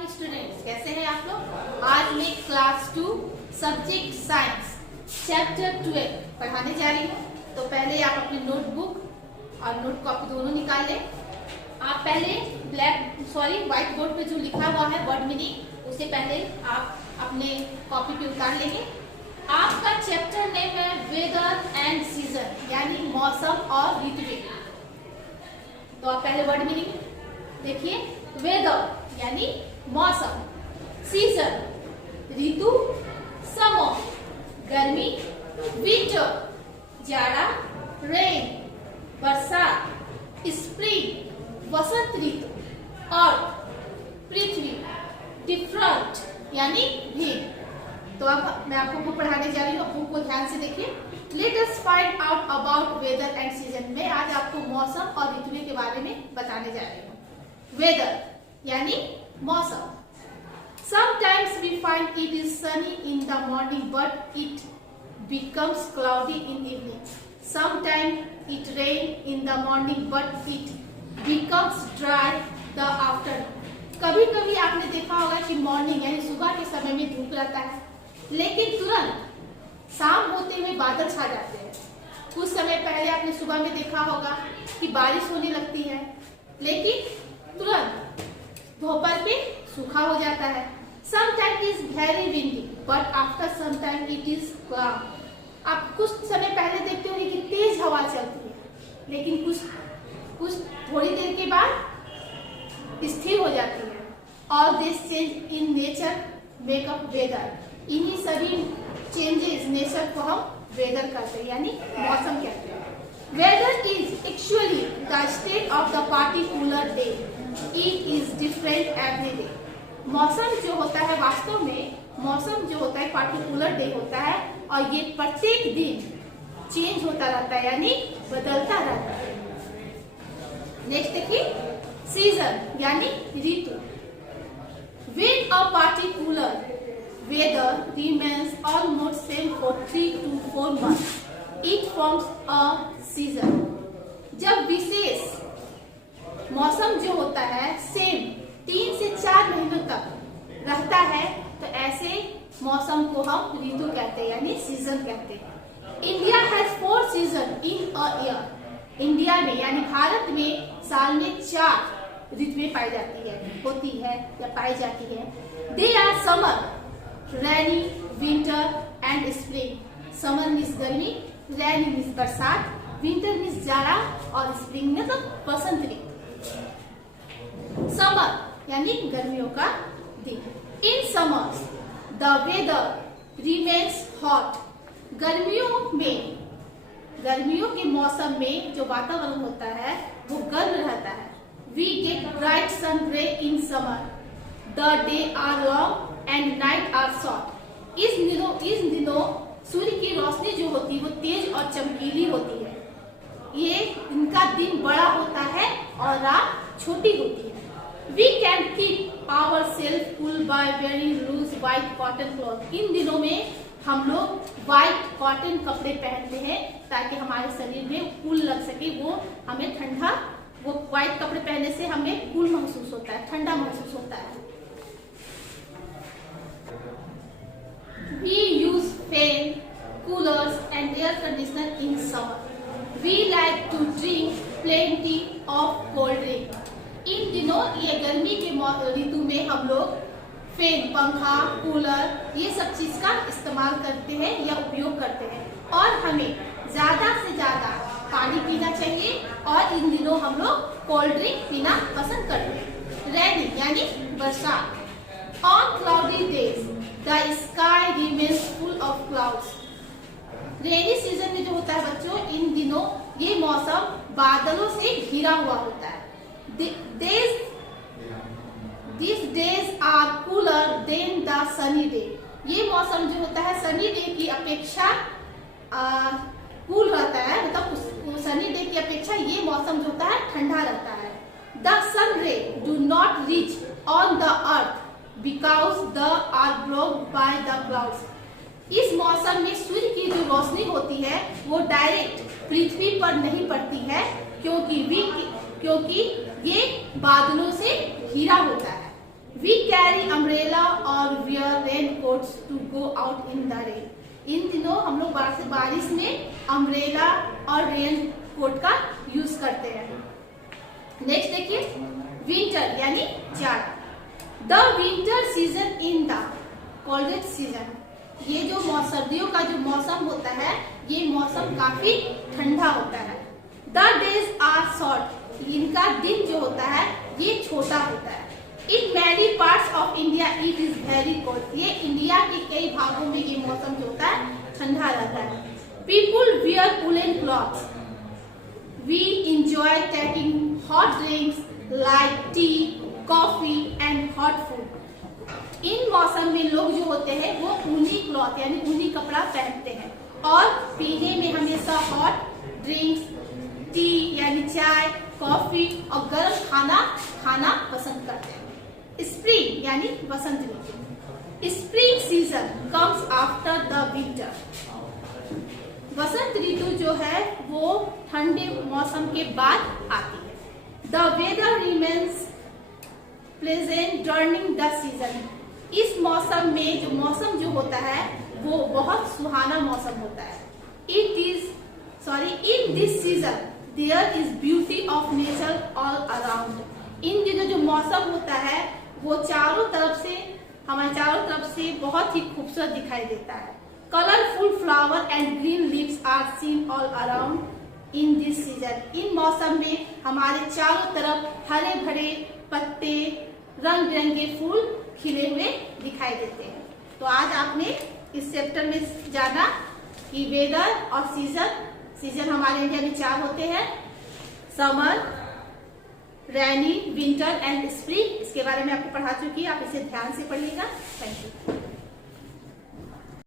Morning students, कैसे हैं आप लोग। आज मैं क्लास 2 सब्जेक्ट साइंस चैप्टर 12 पढ़ाने जा रही हूँ। तो पहले आप अपनी नोटबुक और नोट कॉपी दोनों निकाल लें। आप पहले व्हाइट बोर्ड पे जो लिखा हुआ है वर्ड मीनिंग, उसे पहले आप अपने कॉपी पे उतार लेंगे। आपका चैप्टर नेम है वेदर एंड सीजन, यानी मौसम और ऋतु। तो आप पहले वर्ड मीनिंग देखिए। वेदर यानी मौसम, सीजन ऋतु, समर गर्मी, विंटर जाड़ा, रेन बरसात, स्प्रिंग वसंत ऋतु और पृथ्वी डिफरेंट यानी भिन्न। तो अब मैं आपको बुक पढ़ाने जा रही हूँ, बुक को ध्यान से देखिए। Let us find out about whether and season. मैं आज आपको मौसम और ऋतुओं के बारे में बताने जा रही हूँ। वेदर यानी मौसम। Sometimes we find it is sunny in the morning, but it becomes cloudy in evening. Sometimes it rains in the morning, but it becomes dry the afternoon. कभी कभी आपने देखा होगा कि मॉर्निंग यानी सुबह के समय में धूप रहता है, लेकिन तुरंत शाम होते हुए बादल छा जाते हैं। कुछ समय पहले आपने सुबह में देखा होगा कि बारिश होने लगती है, लेकिन तुरंत दोपहर पे सूखा हो जाता है। Sometimes it is very windy, but after some time it is calm. आप कुछ समय पहले देखते होंगे कि तेज हवा चलती है, लेकिन कुछ थोड़ी देर के बाद स्थिर हो जाती है। All this change in nature make up weather. इन्हीं सभी चेंजेस नेचर को हम वेदर कहते हैं, यानी मौसम कहते हैं। Weather is actually the state of the particular day. It is different every day. मौसम जो होता है, वास्तव में मौसम जो होता है पार्टिकुलर डे होता है, और ये प्रत्येक दिन चेंज होता रहता है, यानी बदलता रहता है। नेक्स्ट देखिए, सीजन यानी ऋतु। When a particular weather remains almost same for 3 to 4 months. It forms a season. जब विशेष मौसम जो होता है सेम 3 से 4 महीनों तक रहता है, तो ऐसे मौसम को हम ऋतु कहते हैं, यानी सीजन कहते हैं। India has 4 season in a year. India में यानी भारत में साल में 4 ऋतुएं पाई जाती है, होती है या पाई जाती है। They are summer, rainy, winter and spring. Summer means गर्मी, रेनी मीन्स बरसात, विंटर मीन्स जाड़ा और स्प्रिंग मतलब बसंत ऋतु। समर यानी गर्मियों का दिन। In summers the weather remains hot. गर्मियों के मौसम में जो वातावरण होता है वो गर्म रहता है। We get bright sun ray in summer. The day are long and night are short. इस दिनों सूर्य की रोशनी जो होती है वो तेज और चमकीली होती है। ये इनका दिन बड़ा होता है और रात छोटी होती है। We can keep our self cool by wearing loose white cotton cloth. इन दिनों में हम लोग व्हाइट कॉटन कपड़े पहनते हैं ताकि हमारे शरीर में कूल लग सके। हमें ठंडा, वो व्हाइट कपड़े पहनने से हमें कूल महसूस होता है, ठंडा महसूस होता है। We use fan, coolers and air conditioner in summer. We like to drink plenty of cold drink. इन दिनों ये गर्मी के ऋतु में हम लोग फैन, पंखा, कूलर ये सब चीज का इस्तेमाल करते हैं या उपयोग करते हैं, और हमें ज्यादा से ज्यादा पानी पीना चाहिए, और इन दिनों हम लोग कोल्ड ड्रिंक पीना पसंद करते हैं। रेनी यानी बरसात। On cloudy days the sky remains full of clouds. Rainy season में जो होता है बच्चों, इन दिनों ये मौसम बादलों से घिरा हुआ होता है। These days are cooler than the sunny day. ये मौसम जो होता है सनी डे की अपेक्षा कूल रहता है, मतलब सनी डे की अपेक्षा ये मौसम जो होता है ठंडा रहता है। The sun ray do not reach on the earth because they are blocked by the clouds. इस मौसम में सूर्य की जो रोशनी होती है वो डायरेक्ट पृथ्वी पर नहीं पड़ती है, क्योंकि ये बादलों से घिरा होता है। वी कैरी अम्ब्रेला और wear rain coats to go out in the rain. इन दिनों हम लोग बारिश में अम्ब्रेला और रेन कोट का यूज करते हैं। नेक्स्ट देखिए, विंटर यानी जाड़ा। The winter season in the coldest season. ये जो सर्दियों का जो मौसम होता है, ये मौसम काफी ठंडा होता है। The days are short. इनका दिन जो होता है ये छोटा होता है। In many parts of India it is very cold. ये इंडिया के कई भागों में ये मौसम जो होता है ठंडा रहता है। People wear woollen clothes. We enjoy taking hot drinks like tea, coffee and hot food. इन मौसम में लोग जो होते हैं वो ऊनी क्लॉथ यानी ऊनी कपड़ा पहनते हैं और पीने में हमेशा हॉट ड्रिंक्स, टी यानी चाय, कॉफी और गर्म खाना पसंद करते हैं। स्प्रिंग यानी वसंत ऋतु। Spring season comes after the winter. वसंत ऋतु जो है वो ठंडे मौसम के बाद आती है। The weather remains pleasant during the season. इस मौसम में जो मौसम जो होता है वो बहुत सुहाना मौसम होता है। In this season there is beauty of nature all around. इन दिनों जो मौसम होता है वो हमारे चारों तरफ से बहुत ही खूबसूरत दिखाई देता है। Colourful flower and green leaves are seen all around in this season. इन मौसम में हमारे चारों तरफ हरे भरे पत्ते, रंग बिरंगे फूल खिले हुए दिखाई देते हैं। तो आज आपने इस चैप्टर में जाना कि वेदर और सीजन हमारे इंडिया में 4 होते हैं, summer, rainy, winter and spring. इसके बारे में आपको पढ़ा चुकी है, आप इसे ध्यान से पढ़िएगा। Thank you.